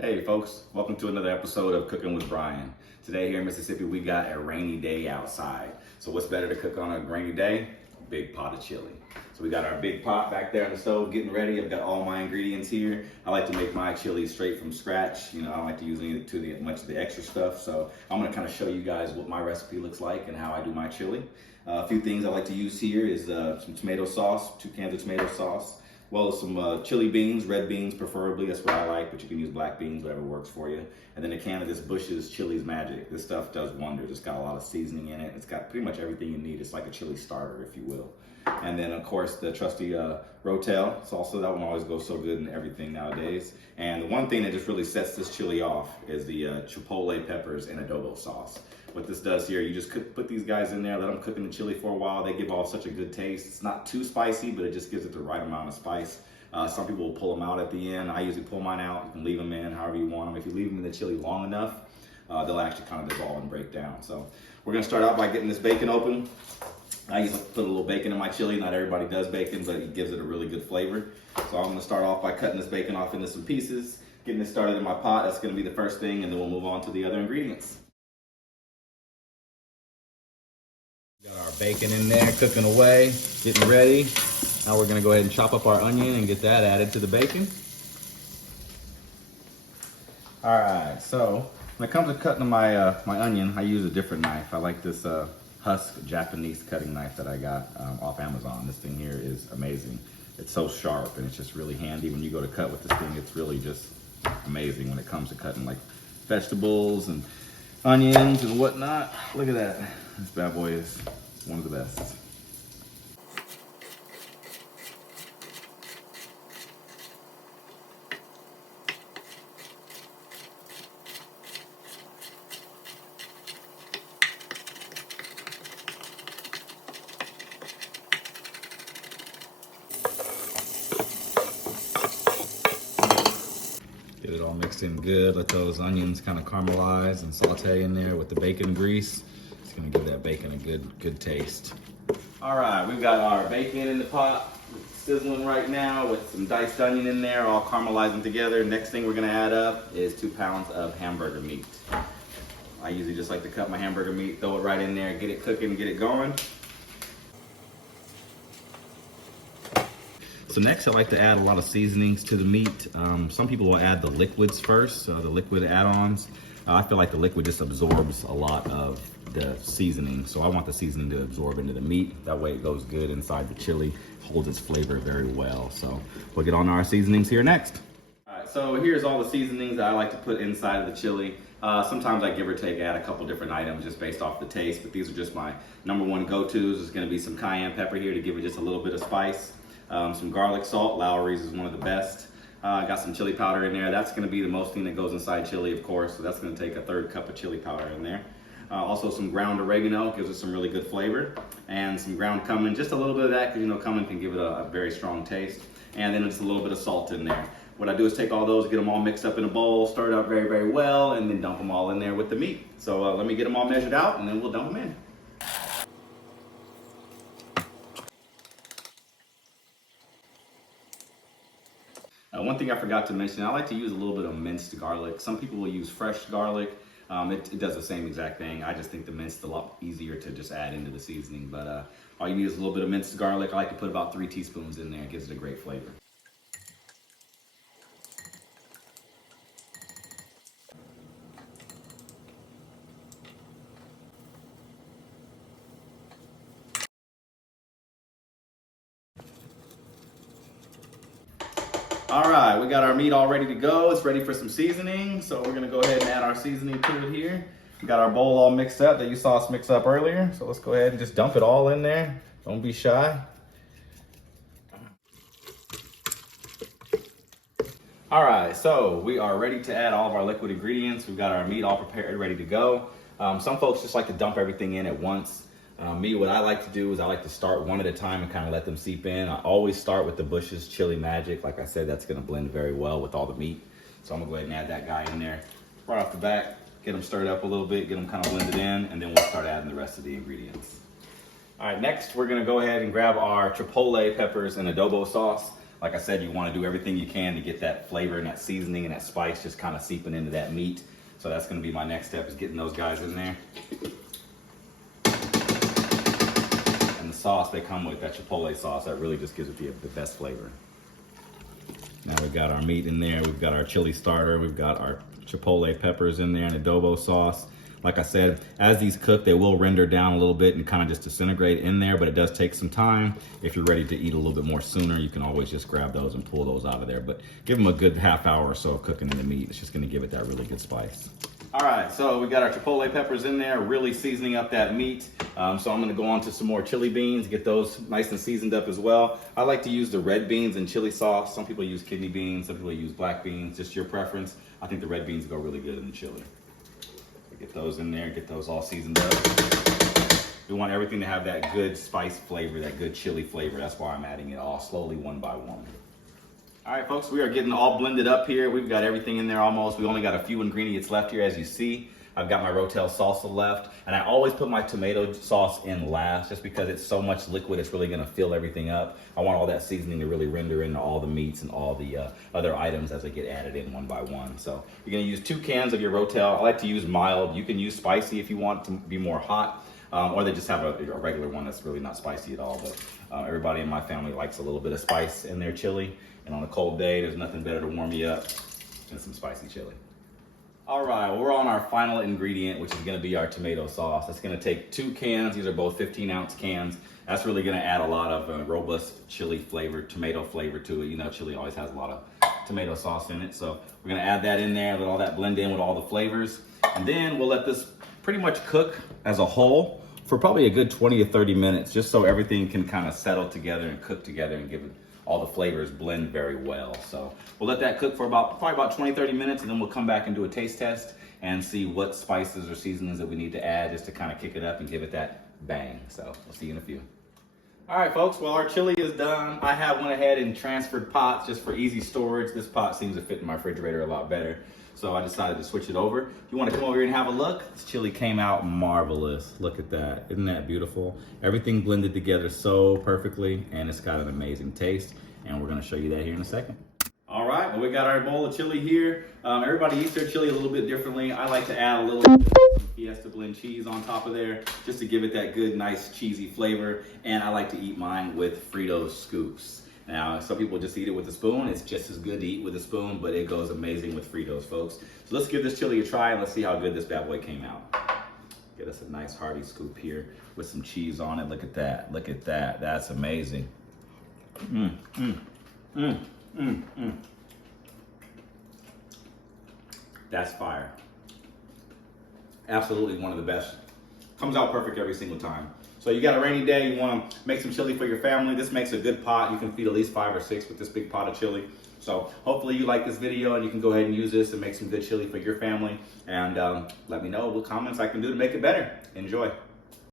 Hey folks, welcome to another episode of Cooking with Brian. Today here in Mississippi, we got a rainy day outside. So what's better to cook on a rainy day? Big pot of chili. So we got our big pot back there on the stove getting ready. I've got all my ingredients here. I like to make my chili straight from scratch. You know, I don't like to use much of the extra stuff. So I'm gonna kind of show you guys what my recipe looks like and how I do my chili. A few things I like to use here is some tomato sauce, 2 cans of tomato sauce. Well, some chili beans, red beans preferably, that's what I like, but you can use black beans, whatever works for you. And then a can of this Bush's Chili's Magic. This stuff does wonders. It's got a lot of seasoning in it. It's got pretty much everything you need. It's like a chili starter, if you will. And then, of course, the trusty Rotel salsa. That one always goes so good in everything nowadays. And the one thing that just really sets this chili off is the chipotle peppers and adobo sauce. What this does here, you just put these guys in there, let them cook in the chili for a while. They give off such a good taste. It's not too spicy, but it just gives it the right amount of spice. Some people will pull them out at the end. I usually pull mine out. You can leave them in however you want them. If you leave them in the chili long enough, they'll actually kind of dissolve and break down. So we're gonna start out by getting this bacon open. I usually put a little bacon in my chili. Not everybody does bacon, but it gives it a really good flavor. So I'm gonna start off by cutting this bacon off into some pieces, getting it started in my pot. That's gonna be the first thing, and then we'll move on to the other ingredients. Got our bacon in there, cooking away, getting ready. Now we're gonna go ahead and chop up our onion and get that added to the bacon. All right, so when it comes to cutting my my onion, I use a different knife. I like this Husk Japanese cutting knife that I got off Amazon. This thing here is amazing. It's so sharp and it's just really handy. When you go to cut with this thing, it's really just amazing when it comes to cutting like vegetables and onions and whatnot. Look at that. This bad boy is one of the best. Get it all mixed in good. Let those onions kind of caramelize and saute in there with the bacon grease. It's gonna give that bacon a good taste. All right, we've got our bacon in the pot, sizzling right now with some diced onion in there, all caramelizing together. Next thing we're gonna add up is 2 pounds of hamburger meat. I usually just like to cut my hamburger meat, throw it right in there, get it cooking, get it going. So next I like to add a lot of seasonings to the meat. Some people will add the liquids first, the liquid add-ons. I feel like the liquid just absorbs a lot of the seasoning. So I want the seasoning to absorb into the meat. That way it goes good inside the chili, holds its flavor very well. So we'll get on to our seasonings here next. All right, so here's all the seasonings that I like to put inside of the chili. Sometimes I give or take add a couple different items just based off the taste, but these are just my #1 go-tos. There's gonna be some cayenne pepper here to give it just a little bit of spice. Some garlic salt, Lowry's is one of the best. Got some chili powder in there. That's gonna be the most thing that goes inside chili, of course, so that's gonna take a 1/3 cup of chili powder in there. Also some ground oregano, gives it some really good flavor. And some ground cumin, just a little bit of that, because you know cumin can give it a very strong taste. And then just a little bit of salt in there. What I do is take all those, get them all mixed up in a bowl, stir it up very, very well, and then dump them all in there with the meat. So let me get them all measured out, and then we'll dump them in. One thing I forgot to mention, I like to use a little bit of minced garlic. Some people will use fresh garlic. It does the same exact thing. I just think the minced is a lot easier to just add into the seasoning. But all you need is a little bit of minced garlic. I like to put about 3 teaspoons in there. It gives it a great flavor. All right, we got our meat all ready to go. It's ready for some seasoning. So we're gonna go ahead and add our seasoning to it here. We got our bowl all mixed up that you saw us mix up earlier. So let's go ahead and just dump it all in there. Don't be shy. All right, so we are ready to add all of our liquid ingredients. We've got our meat all prepared, ready to go. Some folks just like to dump everything in at once. Me, what I like to do is I like to start one at a time and kind of let them seep in. I always start with the Bush's Chili Magic. Like I said, that's gonna blend very well with all the meat. So I'm gonna go ahead and add that guy in there right off the bat, get them stirred up a little bit, get them kind of blended in, and then we'll start adding the rest of the ingredients. All right, next we're gonna go ahead and grab our chipotle peppers and adobo sauce. Like I said, you want to do everything you can to get that flavor and that seasoning and that spice just kind of seeping into that meat. So that's going to be my next step, is getting those guys in there. And the sauce they come with, that Chipotle sauce, that really just gives it the best flavor. Now we've got our meat in there, we've got our chili starter, we've got our Chipotle peppers in there and adobo sauce. Like I said, as these cook, they will render down a little bit and kind of just disintegrate in there, but it does take some time. If you're ready to eat a little bit more sooner, you can always just grab those and pull those out of there. But give them a good half hour or so of cooking in the meat. It's just gonna give it that really good spice. All right, so we got our Chipotle peppers in there, really seasoning up that meat. So I'm gonna go on to some more chili beans, get those nice and seasoned up as well. I like to use the red beans in chili sauce. Some people use kidney beans, some people use black beans, just your preference. I think the red beans go really good in the chili. Get those in there, get those all seasoned up. We want everything to have that good spice flavor, that good chili flavor. That's why I'm adding it all slowly, one by one. All right, folks, we are getting all blended up here. We've got everything in there almost. We only got a few ingredients left here, as you see. I've got my Rotel salsa left, and I always put my tomato sauce in last just because it's so much liquid, it's really gonna fill everything up. I want all that seasoning to really render into all the meats and all the other items as they get added in one by one. So you're gonna use 2 cans of your Rotel. I like to use mild. You can use spicy if you want to be more hot, or they just have a regular one that's really not spicy at all. But everybody in my family likes a little bit of spice in their chili, and on a cold day, there's nothing better to warm you up than some spicy chili. All right, well, we're on our final ingredient, which is gonna be our tomato sauce. That's gonna take 2 cans. These are both 15-ounce cans. That's really gonna add a lot of robust chili flavor, tomato flavor to it. You know, chili always has a lot of tomato sauce in it. So we're gonna add that in there, let all that blend in with all the flavors. And then we'll let this pretty much cook as a whole for probably a good 20 to 30 minutes, just so everything can kind of settle together and cook together and give it all the flavors blend very well. So we'll let that cook for probably about 20, 30 minutes, and then we'll come back and do a taste test and see what spices or seasonings that we need to add just to kind of kick it up and give it that bang. So we'll see you in a few. All right, folks, well, our chili is done. I have went ahead and transferred pots just for easy storage. This pot seems to fit in my refrigerator a lot better, so I decided to switch it over. If you want to come over here and have a look, this chili came out marvelous. Look at that. Isn't that beautiful? Everything blended together so perfectly, and it's got an amazing taste, and we're going to show you that here in a second. All right, well, we got our bowl of chili here. Everybody eats their chili a little bit differently. I like to add a little bit of Fiesta blend cheese on top of there just to give it that good, nice, cheesy flavor, and I like to eat mine with Fritos scoops. Now, some people just eat it with a spoon. It's just as good to eat with a spoon, but it goes amazing with Fritos, folks. So let's give this chili a try and let's see how good this bad boy came out. Get us a nice hearty scoop here with some cheese on it. Look at that. Look at that. That's amazing. That's fire. Absolutely one of the best. Comes out perfect every single time. So you got a rainy day, you want to make some chili for your family. This makes a good pot. You can feed at least 5 or 6 with this big pot of chili. So hopefully you like this video and you can go ahead and use this and make some good chili for your family. And let me know what comments I can do to make it better. Enjoy.